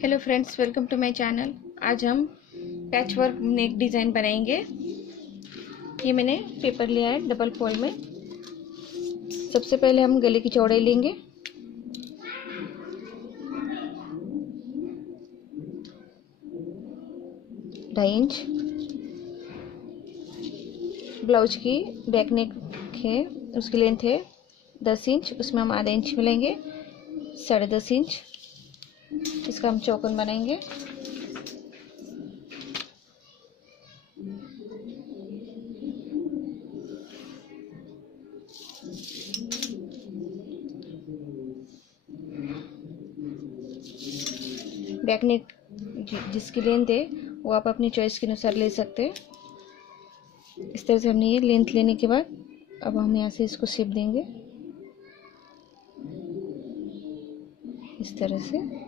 Hello friends, welcome to my channel. आज हम patchwork नेक design बनाएंगे। ये मैंने पेपर लिया है डबल फोल्ड में। सबसे पहले हम गले की चौड़ाई लेंगे। ढाई इंच। ब्लाउज की बैक नेक है, उसकी लेंथ है 10 इंच। उसमें हम आधा इंच मिलेंगे, 10.5 इंच। इसका हम चौकोन बनाएंगे। बैक नेक जिसकी लेंथ है वो आप अपनी चॉइस के अनुसार ले सकते हैं। इस तरह से हमने ये लेंथ लेने के बाद अब हम यहाँ से इसको शेप देंगे इस तरह से।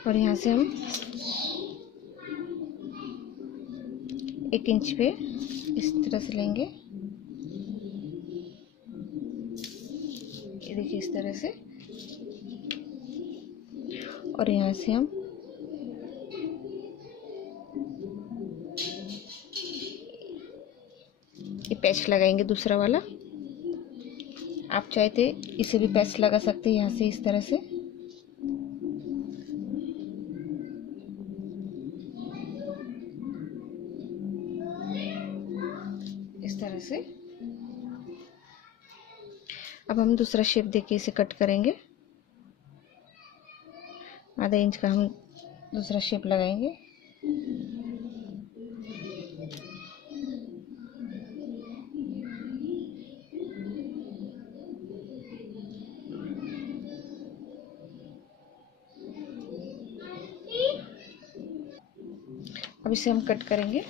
और यहाँ से हम 1 इंच पे इस तरह से लेंगे। ये देखिए इस तरह से। और यहाँ से हम ये पैच लगाएंगे दूसरा वाला। आप चाहते इसे भी पैच लगा सकते हैं यहाँ से इस तरह से। इस तरह से अब हम दूसरा शेप देके इसे कट करेंगे। आधा इंच का हम दूसरा शेप लगाएंगे। अब इसे हम कट करेंगे।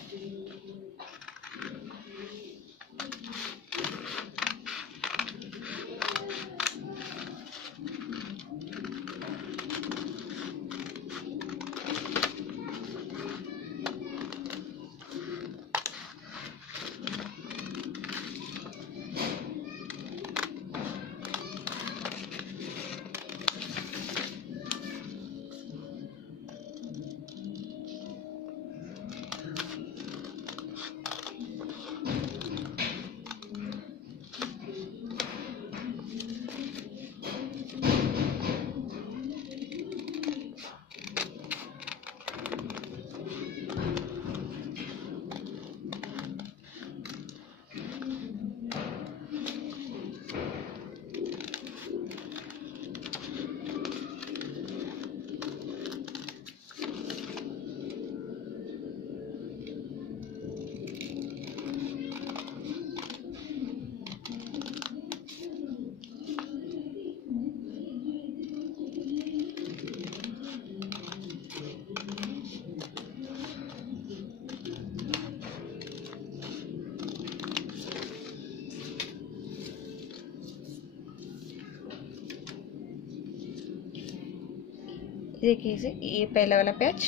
देखिए इसे, ये पहला वाला पैच,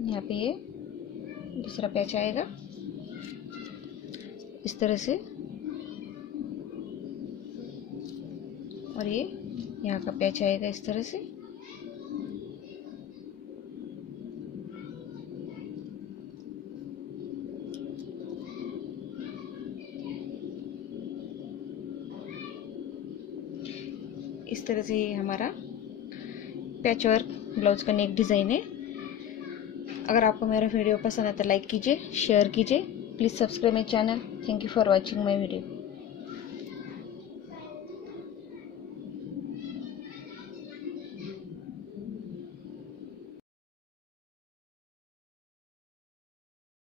यहाँ पे ये दूसरा पैच आएगा इस तरह से। और ये यहाँ का पैच आएगा इस तरह से। इस तरह से ये हमारा पैचवर्क ब्लाउज का नेक डिज़ाइन है। अगर आपको मेरा वीडियो पसंद है तो लाइक कीजिए, शेयर कीजिए। Please subscribe my channel. Thank you for watching my video.